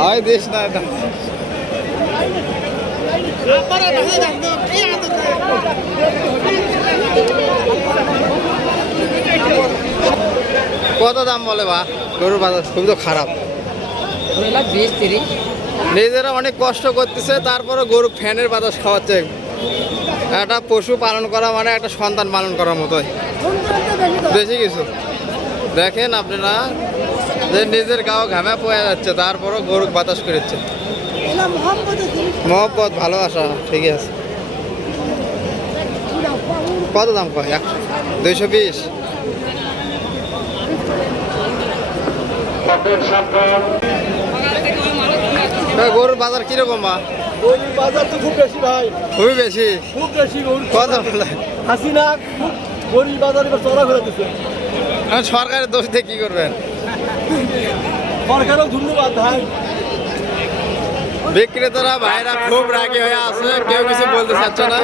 হয় দেশ না কত দাম বলে বা গরুর বাজার খুবই তো খারাপ। 20-30 নিজেরা অনেক কষ্ট করতেছে, তারপরে গরু ফ্যানের বাতাস খাওয়াচ্ছে। একটা পশু পালন করা মানে একটা সন্তান পালন করার মতোই, বেশি কিছু। দেখেন আপনারা যে নিজের গাও ঘামে পড়ে যাচ্ছে, তারপরও গরু বাতাস করেছে। মহব্বত ভালোবাসা ঠিকই আছে। কত দাম কয়? 220। গরুর বাজার কিরকম? গরুর বাজার তো খুব বেশি ভাই, খুবই বেশি, খুব বেশি। কত? হাসিনা খুব গরুর বাজার এবার চড়া করে দিচ্ছে। সরকারের দোষ দিয়ে কি করবেন? সরকারও ধন্যবাদ ভাই। বিক্রেতারা ভাইরা খুব রাগী হয়ে আছে, কেউ কিছু বলতে চাচ্ছে না।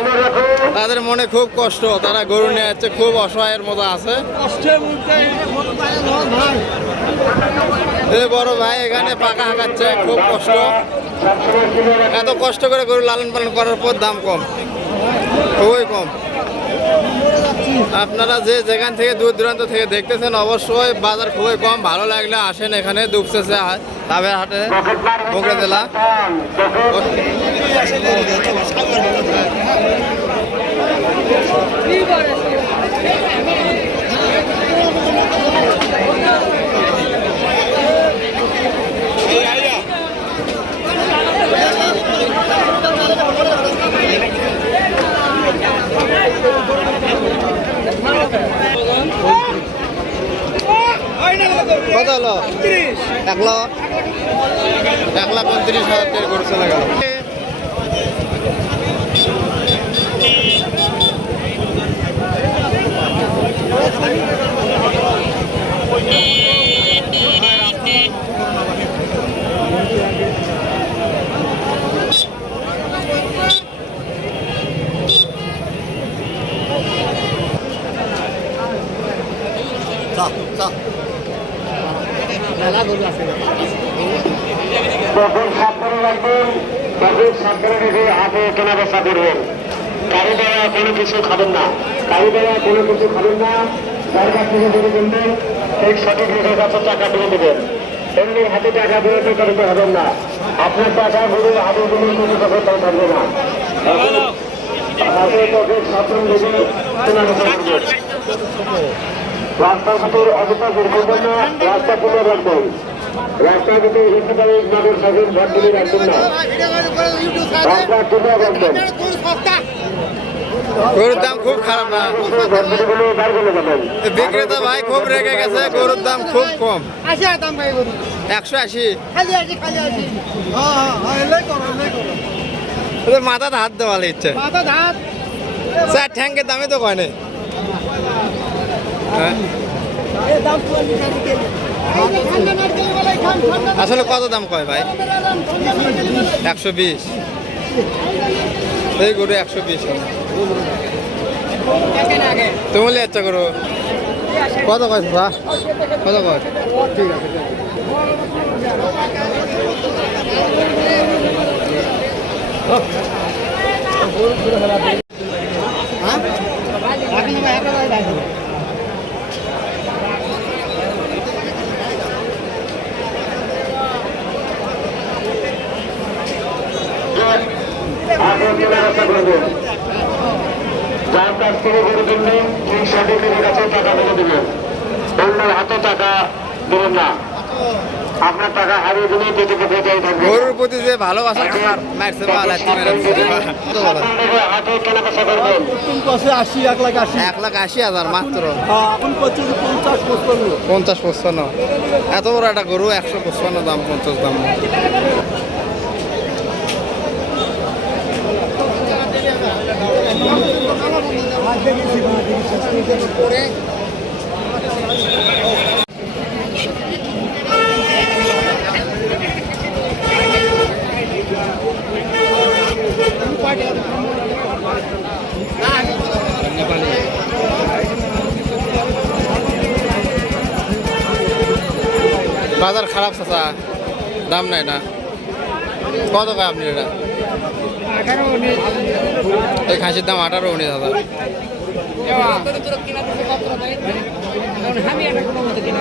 তাদের মনে খুব কষ্ট, তারা গরু নিয়ে যাচ্ছে, খুব অসহায়ের মতো আছে। বড় ভাই এখানে পাকা হাঁকাচ্ছে, খুব কষ্ট। এত কষ্ট করে গরু লালন পালন করার পর দাম কম, খুবই কম। আপনারা যে যেখান থেকে দূর দূরান্ত থেকে দেখতেছেন, অবশ্যই বাজার খুবই কম। ভালো লাগলে আসেন এখানে, দুপসেছে তাবের হাটে, বগুড়া জেলা। কত হলো? 1,29,000 টাকা গরু চলে গেল। যখন সাবধানে রাখবেন, তখন সাবধানে রেখে হাতে কেনা বেচা করবেন। কারো দ্বারা কোনো কিছু খাবেন না, কারো দ্বারা কোনো কিছু খাবেন না। যার কাছ থেকে গরু কিনবেন, ঠিক সঠিক লোকের কাছে টাকা দিয়ে দেবেন। এমনি হাতে টাকা দিয়ে বিতাড়িত হবেন না। আপনার টাকা গরু হাতে দিলে কোনো টাকা তাও থাকবে না। হাতে তখন সাবধান রেখে কেনা বেচা করবেন। রাস্তার ভিতরে অযথা করবেন না, রাস্তা খুলে রাখবেন। রাস্তার ভিতরে হিন্দুকালী নগর শাসন ভোট দিলে রাখবেন না, রাস্তা খুলে রাখবেন। গরুর দাম খুব খারাপ না, বিক্রেতা ভাই খুব রেগে গেছে। গরুর দাম খুব কম, 180। মাথাতে হাত দেওয়া ইচ্ছে, স্যার ঠ্যাঙ্কের দামে তো কয় নেই। আসলে কত দাম কয় ভাই? 120। এই গরু 120। তুমি বলে ইচ্ছা করো কত কয়? কত কয়? ঠিক আছে। যার কাছ থেকে গরু কিনবেন, ঠিক সঠিক লোকের কাছে টাকা দিয়ে দেবেন। অন্যের হাতে টাকা দেবেন না। আপনার টাকা হারিয়ে দিলে পেটে পেটেই থাকবে। গরুর প্রতি যে ভালোবাসা হাতে কেনা বেচা করবেন। 1,80,000 মাত্র। এখন করছে 50-55। 50-55। এত বড় একটা গরু 155 দাম, 50 দাম। বাজার খারাপ চাচা, দাম নাই না। কত কয় আপনি এটা? 18 এই খাসির দাম 18-19 হাজার। আমি এটা কোনো মতো কিনা